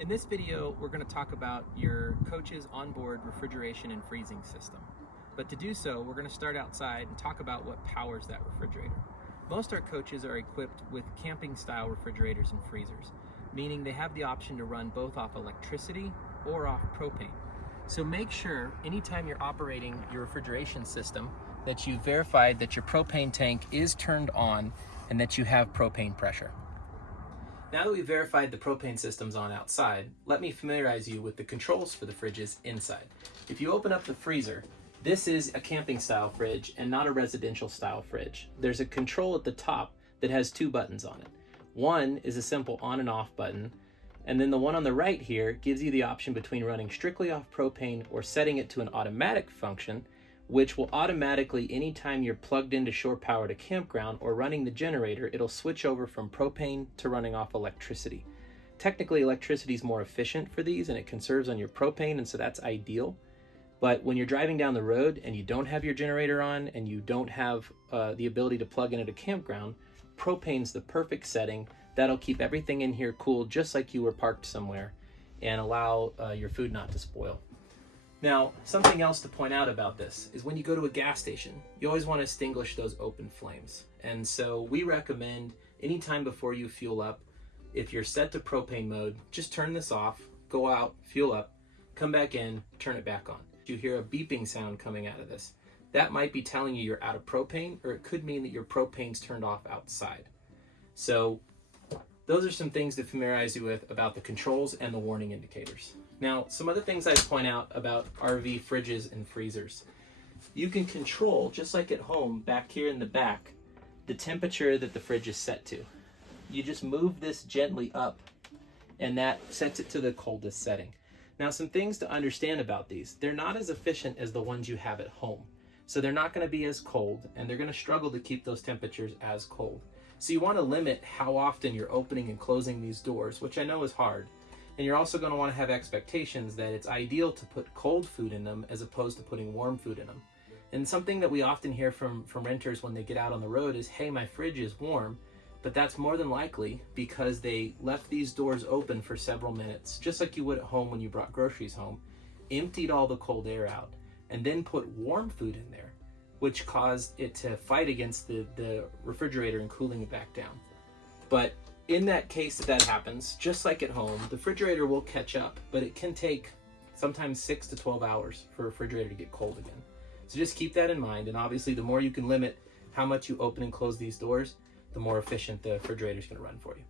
In this video, we're going to talk about your coach's onboard refrigeration and freezing system. But to do so, we're going to start outside and talk about what powers that refrigerator. Most our coaches are equipped with camping-style refrigerators and freezers, meaning they have the option to run both off electricity or off propane. So make sure anytime you're operating your refrigeration system that you've verified that your propane tank is turned on and that you have propane pressure. Now that we've verified the propane system's on outside, let me familiarize you with the controls for the fridges inside. If you open up the freezer, this is a camping style fridge and not a residential style fridge. There's a control at the top that has two buttons on it. One is a simple on and off button, and then the one on the right here gives you the option between running strictly off propane or setting it to an automatic function, which will automatically, anytime you're plugged into shore power at a campground or running the generator, it'll switch over from propane to running off electricity. Technically, electricity is more efficient for these and it conserves on your propane, and so that's ideal. But when you're driving down the road and you don't have your generator on and you don't have the ability to plug in at a campground, propane's the perfect setting. That'll keep everything in here cool just like you were parked somewhere and allow your food not to spoil. Now, something else to point out about this is when you go to a gas station, you always want to extinguish those open flames. And so we recommend anytime before you fuel up, if you're set to propane mode, just turn this off, go out, fuel up, come back in, turn it back on. You hear a beeping sound coming out of this. That might be telling you you're out of propane, or it could mean that your propane's turned off outside. So those are some things to familiarize you with about the controls and the warning indicators. Now, some other things I'd point out about RV fridges and freezers. You can control, just like at home, back here in the back, the temperature that the fridge is set to. You just move this gently up, and that sets it to the coldest setting. Now, some things to understand about these. They're not as efficient as the ones you have at home. So they're not going to be as cold, and they're going to struggle to keep those temperatures as cold. So you want to limit how often you're opening and closing these doors, which I know is hard. And you're also going to want to have expectations that it's ideal to put cold food in them as opposed to putting warm food in them. And something that we often hear from renters when they get out on the road is, hey, my fridge is warm, but that's more than likely because they left these doors open for several minutes, just like you would at home when you brought groceries home, emptied all the cold air out, and then put warm food in there, which caused it to fight against the refrigerator and cooling it back down. But in that case that happens, just like at home, the refrigerator will catch up, but it can take sometimes 6 to 12 hours for a refrigerator to get cold again. So just keep that in mind, and obviously the more you can limit how much you open and close these doors, the more efficient the refrigerator is going to run for you.